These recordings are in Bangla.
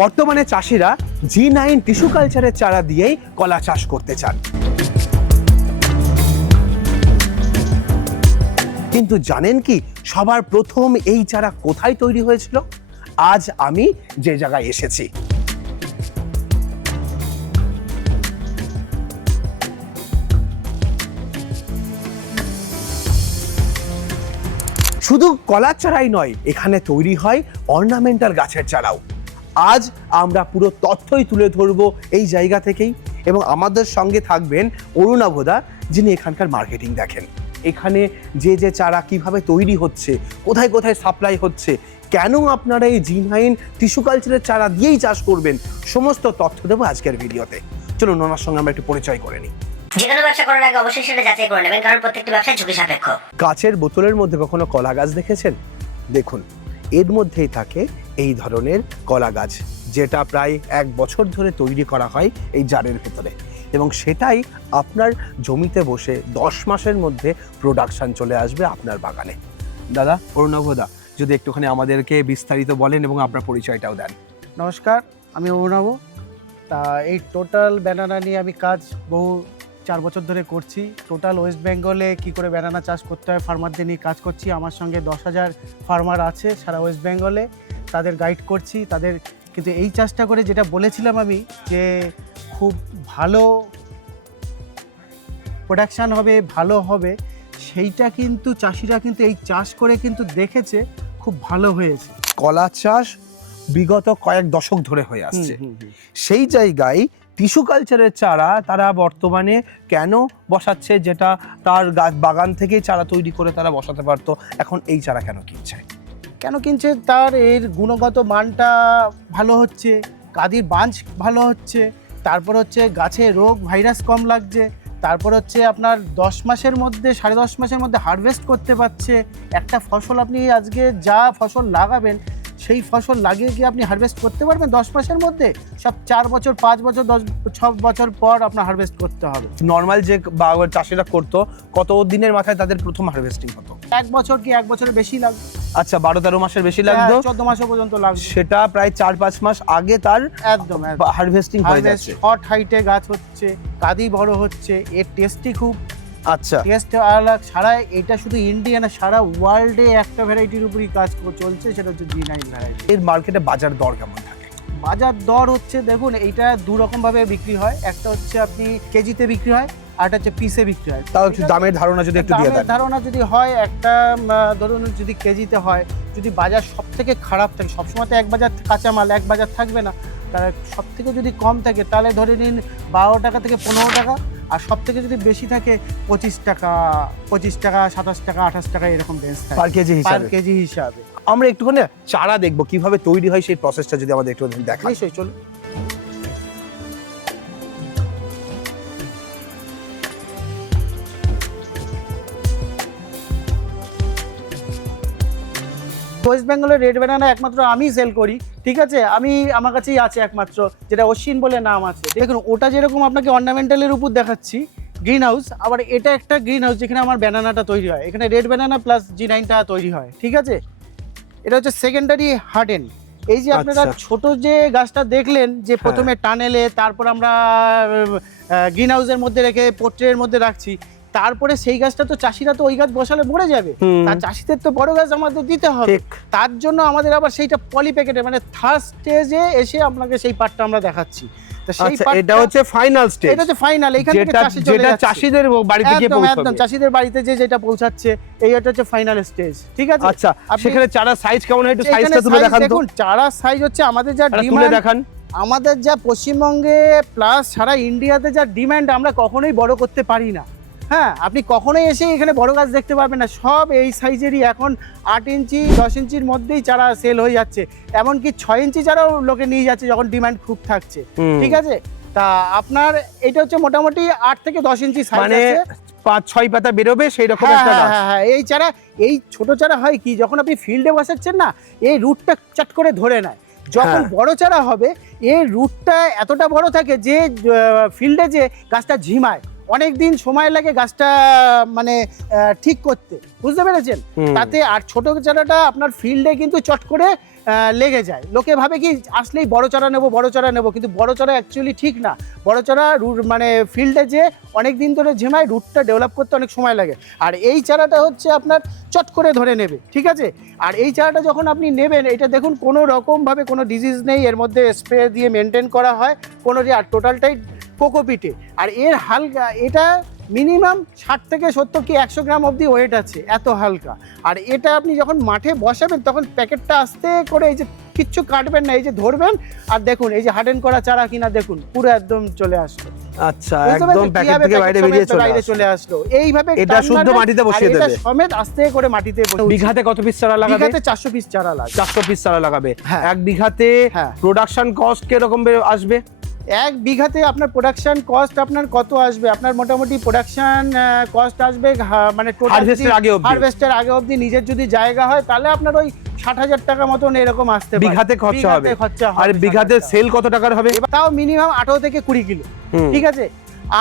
বর্তমানে চাষিরা G9 টিস্যু কালচারের চারা দিয়েই কলা চাষ করতে চান, কিন্তু জানেন কি সবার প্রথম এই চারা কোথায় তৈরি হয়েছিল? আজ আমি যে জায়গায় এসেছি, শুধু কলার চারাই নয়, এখানে তৈরি হয় অর্নামেন্টাল গাছের চারাও। আজ আমরা পুরো তথ্যই তুলে ধরবো এই জায়গা থেকেই, এবং আমাদের সঙ্গে থাকবেন অরুণাভদা, যিনি এখানকার মার্কেটিং দেখেন। এখানে যে যে চারা কিভাবে তৈরি হচ্ছে, কোথায় কোথায় সাপ্লাই হচ্ছে, কেন আপনারা এই G9 টিস্যু কালচারের চারা দিয়েই চাষ করবেন, সমস্ত তথ্য দেবো আজকের ভিডিওতে। চলুন ওনার সঙ্গে আমরা একটু পরিচয় করে নিই। যে কোনো ব্যবসা করার আগে অবশ্যই সেটা যাচাই করে নেবেন, কারণ প্রত্যেকটি ব্যবসা ঝুঁকি সাপেক্ষ। কাচের বোতলের মধ্যে কখনো কলা গাছ দেখেছেন? দেখুন, এর মধ্যেই থাকে এই ধরনের কলা গাছ, যেটা প্রায় 1 বছর ধরে তৈরি করা হয় এই জারের ভেতরে, এবং সেটাই আপনার জমিতে বসে 10 মাসের মধ্যে প্রোডাকশন চলে আসবে আপনার বাগানে। দাদা অরুণাভদা, যদি একটুখানি আমাদেরকে বিস্তারিত বলেন এবং আপনার পরিচয়টাও দেন। নমস্কার, আমি অরুণাভ। তা এই টোটাল ব্যানানা নিয়ে আমি কাজ 4 বছর ধরে করছি। টোটাল ওয়েস্ট বেঙ্গলে কী করে ব্যানানা চাষ করতে হয় ফার্মারদের নিয়ে কাজ করছি। আমার সঙ্গে 10,000 ফার্মার আছে সারা ওয়েস্ট বেঙ্গলে, তাদের গাইড করছি তাদের। কিন্তু এই চাষটা করে যেটা বলেছিলাম আমি, যে খুব ভালো প্রোডাকশান হবে, ভালো হবে, সেইটা কিন্তু চাষিরা কিন্তু এই চাষ করে কিন্তু দেখেছে খুব ভালো হয়েছে। কলা চাষ বিগত কয়েক দশক ধরে হয়ে আসছে, সেই জায়গায় টিস্যু কালচারের চারা তারা বর্তমানে কেন বসাচ্ছে, যেটা তার গাছ বাগান থেকেই চারা তৈরি করে তারা বসাতে পারতো, এখন এই চারা কেন কিনছে? তার এর গুণগত মানটা ভালো হচ্ছে, কাদির বাঞ্চ ভালো হচ্ছে, তারপর হচ্ছে গাছে রোগ ভাইরাস কম লাগছে, তারপর হচ্ছে আপনার 10 মাসের মধ্যে 10.5 মাসের মধ্যে হারভেস্ট করতে পারছে। একটা ফসল আপনি আজকে যা ফসল লাগাবেন সেই ফসল লাগিয়ে গিয়ে আপনি হারভেস্ট করতে পারবেন 10 মাসের মধ্যে। সব 4 বছর 5 বছর 6 বছর পর আপনার হারভেস্ট করতে হবে। নর্মাল যে চাষিরা করতো, কত দিনের মাথায় তাদের প্রথম হারভেস্টিং হতো? 1 বছর কি 1 বছরের বেশি লাগবে। আচ্ছা, 12-13 মাসের বেশি লাগতো, 14 মাসও পর্যন্ত লাগবে। সেটা প্রায় 4-5 মাস আগে তার একদম হারভেস্টিং হয়ে যাচ্ছে। শর্ট হাইটে গাছ হচ্ছে, কাদি বড় হচ্ছে, এর টেস্টই খুব আচ্ছা, টেস্ট আলাদা। সারা এটা শুধু ইন্ডিয়া না, সারা ওয়ার্ল্ডে একটা ভ্যারাইটির উপরই কাজ চলছে, সেটা হচ্ছে G9 ভ্যারাইটি। এর মার্কেটে বাজার দর কেমন থাকে? বাজার দর হচ্ছে, দেখুন, এইটা 2 রকম ভাবে বিক্রি হয়। একটা হচ্ছে আপনি কেজিতে বিক্রি হয়, আর একটা হচ্ছে পিসে বিক্রি হয়। তাও একটু দামের ধারণা যদি একটু দিয়ে দেন। দামের ধারণা যদি হয়, একটা ধরুন যদি কেজিতে হয়, যদি বাজার সব থেকে খারাপ থাকে, সবসময় তো এক বাজার কাঁচামাল এক বাজার থাকবে না, তার সব থেকে যদি কম থাকে তাহলে ধরে নিন 12 টাকা থেকে 15 টাকা, আর সব থেকে যদি বেশি থাকে 25 টাকা, 27 টাকা, 28 টাকা, এরকম রেঞ্জ থাকে পার কেজি হিসাবে। আমরা একটুখানি চারা দেখবো কিভাবে তৈরি হয়, সেই প্রসেসটা যদি আমাদের একটু দেখাই। নিশ্চয়ই, চলুন। ওয়েস্ট বেঙ্গলের রেড ব্যানানা একমাত্র আমি সেল করি, ঠিক আছে। আমার কাছেই আছে একমাত্র, যেটা অশ্বিন বলে নাম আছে। দেখুন, ওটা যেরকম আপনাকে অর্নামেন্টালের উপর দেখাচ্ছি গ্রিন হাউস, আবার এটা একটা গ্রিন হাউস যেখানে আমার ব্যানানাটা তৈরি হয়। এখানে রেড ব্যানানা প্লাস G9টা তৈরি হয়, ঠিক আছে। এটা হচ্ছে সেকেন্ডারি হার্ডেন। এই যে আপনারা ছোট যে গাছটা দেখলেন, যে প্রথমে টানেলে, তারপর আমরা গ্রিন হাউসের মধ্যে রেখে পোট্রের মধ্যে রাখছি, তারপরে সেই গাছটা তো চাষিরা তো ওই গাছ বসালে মরে যাবে, তার চাষিদের তো বড় গাছ আমাদের দিতে হবে। তার জন্য আমাদের আবার সেইটা পলি প্যাকেটে, মানে থার্ড স্টেজে এসে আপনাকে সেই পার্টটা আমরা দেখাচ্ছি। এটা হচ্ছে ফাইনাল স্টেজ, এটা হচ্ছে ফাইনাল। এখানে যেটা চাষিদের বাড়িতে গিয়ে পৌঁছাবে, একদম চাষিদের বাড়িতে যেটা পৌঁছাচ্ছে, এইটা হচ্ছে ফাইনাল স্টেজ, ঠিক আছে। আচ্ছা, সেখানে চারা সাইজ কেমন হয়, একটু সাইজটা তুলে দেখান। দেখুন, চারা সাইজ হচ্ছে আমাদের যা ডিমান্ড দেখান, আমাদের যা পশ্চিমবঙ্গে প্লাস সারা ইন্ডিয়াতে যা ডিমান্ড, আমরা কখনোই বড় করতে পারি না। হ্যাঁ, আপনি কখনোই এসে এখানে বড় গাছ দেখতে পারবেন না, সব এই সাইজেরই। এখন 8 ইঞ্চি 10 ইঞ্চির মধ্যেই চারা সেল হয়ে যাচ্ছে, এমনকি 6 ইঞ্চি চারাও লোকে নিয়ে যাচ্ছে যখন ডিমান্ড খুব থাকছে, ঠিক আছে। তা আপনার এটা হচ্ছে মোটামুটি 8 থেকে 10 ইঞ্চি সাইজ, মানে 5-6 পাতা বেরোবে সেই রকম একটা গাছ। হ্যাঁ, এই চারা, এই ছোট চারা হয় কি, যখন আপনি ফিল্ডে বসাচ্ছেন না, এই রুটটা চাট করে ধরে নেয়। যখন বড় চারা হবে, এই রুটটা এতটা বড় থাকে যে ফিল্ডে যে গাছটা ঝিমায়, অনেক দিন সময় লাগে গাছটা মানে ঠিক করতে, বুঝতে পেরেছেন। তাতে আর ছোট চারাটা আপনার ফিল্ডে কিন্তু চট করে লেগে যায়। লোকে ভাবে কি আসলেই বড় চারা নেবো, কিন্তু বড় চারা অ্যাকচুয়ালি ঠিক না। বড় চারা মানে ফিল্ডে যে অনেক দিন ধরে ঝিমায়, রুটটা ডেভেলপ করতে অনেক সময় লাগে। আর এই চারাটা হচ্ছে আপনার চট করে ধরে নেবে, ঠিক আছে। আর এই চারাটা যখন আপনি নেবেন, এটা দেখুন কোনো রকমভাবে কোনো ডিজিজ নেই, এর মধ্যে স্প্রে দিয়ে মেনটেন করা হয় কোনো যে, আর টোটালটাই কোকোপিটে। আর এর হালকা, এটা মিনিমাম 60 থেকে 70 কি 100 গ্রাম অবধি ওয়েট আছে, এত হালকা। আর এটা আপনি যখন মাঠে বসাবেন তখন প্যাকেটটা আস্তে করে, এই যে কিচ্ছু কাটবেন না, এই যে ধরবেন আর দেখুন এই যে হার্ডেন করা চারা কিনা দেখুন পুরো একদম চলে আসলো। আচ্ছা, একদম প্যাকেট থেকে বাইরে চলে আসলো। এইভাবে এটা শুদ্ধ মাটিতে বসিয়ে দেবে, এটা সমেত আস্তে করে মাটিতে বসিয়ে। বিঘাতে কত পিস চারা লাগাবে? বিঘাতে 400 পিস চারা লাগবে। 400 পিস চারা লাগাবে। হ্যাঁ। এক বিঘাতে হ্যাঁ। প্রোডাকশন কস্ট কিরকম আসবে? এক বিঘাতে আপনার প্রোডাকশন কস্ট আপনার কত আসবে? আপনার মোটামুটি প্রোডাকশন কস্ট আসবে মানে হারভেস্টের আগে অবধি নিজের যদি জায়গা হয় তাহলে আপনার ওই 60,000 টাকা মতন এরকম আসতে পারে বিঘাতে খরচা হবে। আর বিঘাতে সেল কত টাকার হবে? তাও মিনিমাম 18 থেকে 20 কিলো, ঠিক আছে।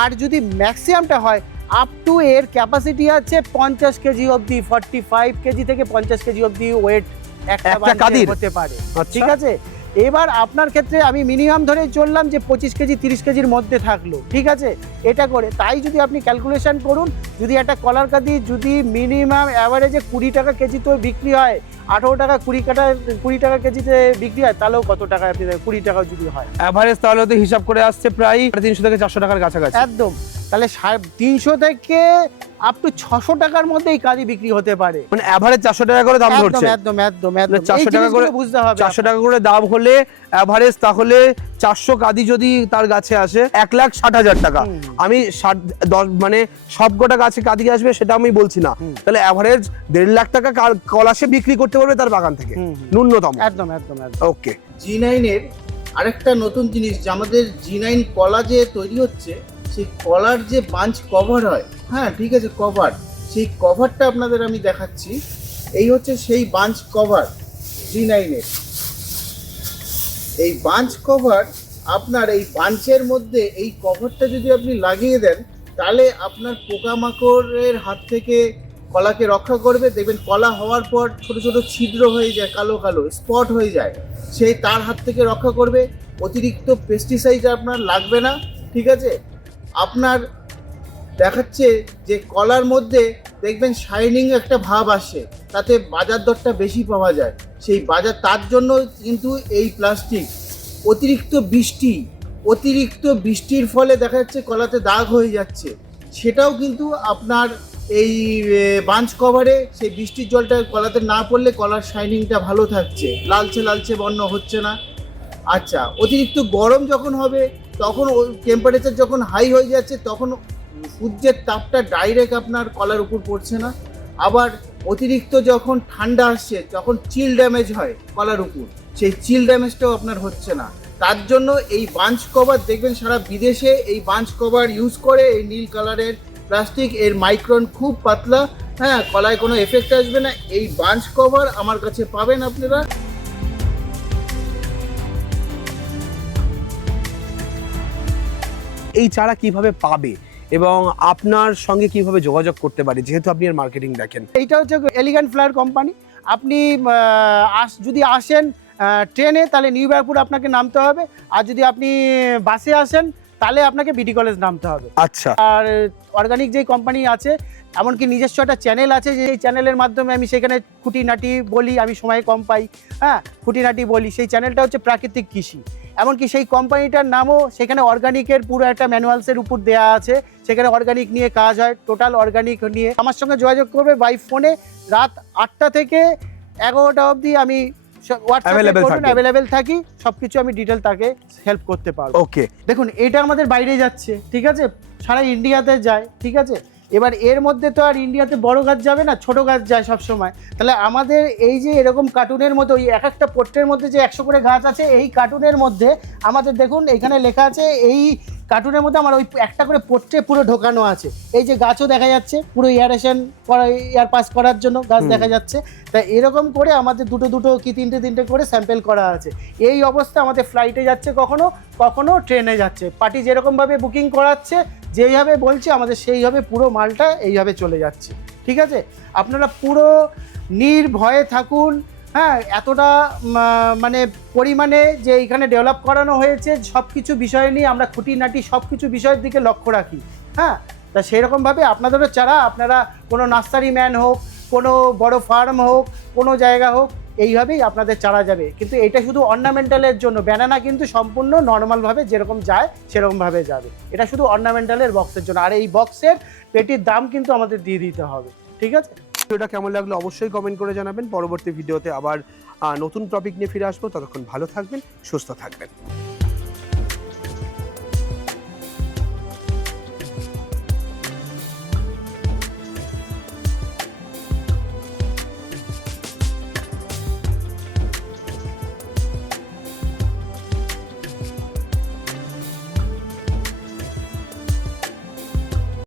আর যদি ম্যাক্সিমামটা হয় আপ টু এর ক্যাপাসিটি আছে 50 কেজি অবধি, 45 কেজি থেকে 50 কেজি অবধি ওয়েট একটা কাদির হতে পারে, ঠিক আছে। এবার আপনার ক্ষেত্রে আমি মিনিমাম ধরেই চললাম যে 25 কেজি 30 কেজির মধ্যে থাকলো, ঠিক আছে। এটা করে তাই যদি আপনি ক্যালকুলেশন করুন, যদি একটা কলার কাঁদি যদি মিনিমাম অ্যাভারেজে 20 টাকা কেজি তো বিক্রি হয়, 18 টাকা 20 টাকা কেজিতে বিক্রি হয়, তাহলেও কত টাকা আপনি 20 টাকা যদি হয় অ্যাভারেজ, তাহলে তো হিসাব করে আসছে প্রায় 350 থেকে 400 টাকার কাছাকাছি। একদম। তাহলে 350 থেকে আপ টু 600 টাকার মধ্যে এই কাঁদি বিক্রি হতে পারে, মানে এভারেজ 400 টাকা করে দাম ধরছে। একদম 400 টাকা করে বুঝতে হবে। 400 টাকা করে দাম হলে এভারেজ, তাহলে 400 কাঁদি যদি তার গাছে আসে 1,60,000 টাকা। আমি 10 মানে সবকটা গাছে কাঁদি আসবে সেটা আমি বলছি না, তাহলে এভারেজ 1.5 লাখ টাকা কলা সে বিক্রি করতে পারবে তার বাগান থেকে ন্যূনতম। একদম। ওকে। G9 এর আরেকটা নতুন জিনিস, যে আমাদের G9 কলা যে তৈরি হচ্ছে, সেই কলার যে বাঞ্চ কভার হয়, হ্যাঁ ঠিক আছে, কভার, সেই কভারটা আপনাদের আমি দেখাচ্ছি। এই হচ্ছে সেই বাঞ্চ কভার G9 এর। এই বাঞ্চ কভার, আপনার এই বাঞ্চের মধ্যে এই কভারটা যদি আপনি লাগিয়ে দেন, তাহলে আপনার পোকামাকড়ের হাত থেকে কলাকে রক্ষা করবে। দেখবেন কলা হওয়ার পর ছোট ছোট ছিদ্র হয়ে যায়, কালো কালো স্পট হয়ে যায়, সেই তার হাত থেকে রক্ষা করবে। অতিরিক্ত পেস্টিসাইড আপনার লাগবে না, ঠিক আছে। আপনার দেখাচ্ছে যে কলার মধ্যে দেখবেন শাইনিং একটা ভাব আসে, তাতে বাজার দরটা বেশি পাওয়া যায়। সেই বাজার, তার জন্য কিন্তু এই প্লাস্টিক, অতিরিক্ত বৃষ্টির ফলে দেখা যাচ্ছে কলাতে দাগ হয়ে যাচ্ছে, সেটাও কিন্তু আপনার এই বাঞ্চ কভারে সেই বৃষ্টির জলটা কলাতে না পড়লে কলার শাইনিংটা ভালো থাকছে, লালচে বর্ণ হচ্ছে না। আচ্ছা, অতিরিক্ত গরম যখন হবে, তখন টেম্পারেচার যখন হাই হয়ে যাচ্ছে, তখন সূর্যের তাপটা ডাইরেক্ট আপনার কলার উপর পড়ছে না। আবার অতিরিক্ত যখন ঠান্ডা আসছে, তখন চিল ড্যামেজ হয় কলার উপর, সেই চিল ড্যামেজটাও আপনার হচ্ছে না। তার জন্য এই বাঞ্চ কভার দেখবেন সারা বিদেশে এই বাঞ্চ কভার ইউজ করে, এই নীল কালারের প্লাস্টিক, এর মাইক্রন খুব পাতলা, হ্যাঁ, কলায় কোনো এফেক্ট আসবে না। এই বাঞ্চ কভার আমার কাছে পাবেন আপনারা। এই চারা কিভাবে পাবে এবং আপনার সঙ্গে কিভাবে যোগাযোগ করতে পারে, যেহেতু আপনি এর মার্কেটিং দেখেন? এইটা হচ্ছে এলিগ্যান্ট ফ্লাওয়ার কোম্পানি। আপনি যদি আসেন ট্রেনে, তাহলে নিউ ব্যারাকপুর আপনাকে নামতে হবে। আর যদি আপনি বাসে আসেন, তাহলে আপনাকে বিডি কলেজ নামতে হবে। আচ্ছা। আর অর্গানিক যে কোম্পানি আছে, এমনকি নিজস্ব একটা চ্যানেল আছে, যে এই চ্যানেলের মাধ্যমে আমি সেখানে খুঁটিনাটি বলি, আমি সময় কম পাই, হ্যাঁ, খুঁটিনাটি বলি। সেই চ্যানেলটা হচ্ছে প্রাকৃতিক কৃষি। এমনকি সেই কোম্পানিটার নামও সেখানে অর্গানিকের পুরো একটা ম্যানুয়ালসের উপর দেওয়া আছে, সেখানে অর্গানিক নিয়ে কাজ হয়, টোটাল অর্গানিক নিয়ে। আমার সঙ্গে যোগাযোগ করবে বাই ফোনে, রাত 8টা থেকে 11টা অবধি আমি অ্যাভেলেবেল থাকি, সবকিছু আমি ডিটেল তাকে হেল্প করতে পারবো। ওকে। দেখুন, এটা আমাদের বাইরে যাচ্ছে, ঠিক আছে, সারা ইন্ডিয়াতে যায়, ঠিক আছে। এবার এর মধ্যে তো আর ইন্ডিয়াতে বড় গাছ যাবে না, ছোট গাছ যায় সব সময়। তাহলে আমাদের এই যে এরকম কার্টুনের মতো, ওই এক একটা পোট্টের মধ্যে যে 100 করে গাছ আছে, এই কার্টুনের মধ্যে আমাদের দেখুন এখানে লেখা আছে, এই কার্টুনের মধ্যে আমার ওই একটা করে পোট্টে পুরো ঢোকানো আছে। এই যে গাছও দেখা যাচ্ছে, পুরো এয়ারেশন করা, এয়ার পাস করার জন্য গাছ দেখা যাচ্ছে। তাই এরকম করে আমাদের দুটো কি তিনটে করে স্যাম্পেল করা আছে। এই অবস্থা আমাদের ফ্লাইটে যাচ্ছে, কখনো ট্রেনে যাচ্ছে। পার্টি যেরকমভাবে বুকিং করাচ্ছে, যেইভাবে বলছে আমাদের সেইভাবে পুরো মালটা এইভাবে চলে যাচ্ছে, ঠিক আছে। আপনারা পুরো নির্ভয়ে থাকুন, হ্যাঁ, এতটা মানে পরিমাণে যে এখানে ডেভেলপ করানো হয়েছে, সব কিছু বিষয় নিয়ে আমরা খুঁটিনাটি সব কিছু বিষয়ের দিকে লক্ষ্য রাখি। হ্যাঁ, তা সেরকমভাবে আপনাদেরও চারা, আপনারা কোনো নার্সারি ম্যান হোক, কোনো বড় ফার্ম হোক, কোনো জায়গা হোক, এইভাবেই আপনাদের চারা যাবে। কিন্তু এটা শুধু অর্নামেন্টালের জন্য, ব্যানানা কিন্তু সম্পূর্ণ নর্মালভাবে যেরকম যায় সেরকমভাবে যাবে। এটা শুধু অর্নামেন্টালের বক্সের জন্য, আর এই বক্সের পেটির দাম কিন্তু আমাদের দিয়ে দিতে হবে, ঠিক আছে? ভিডিওটা কেমন লাগলো অবশ্যই কমেন্ট করে জানাবেন। পরবর্তী ভিডিওতে আবার নতুন টপিক নিয়ে ফিরে আসবো। ততক্ষণ ভালো থাকবেন, সুস্থ থাকবেন।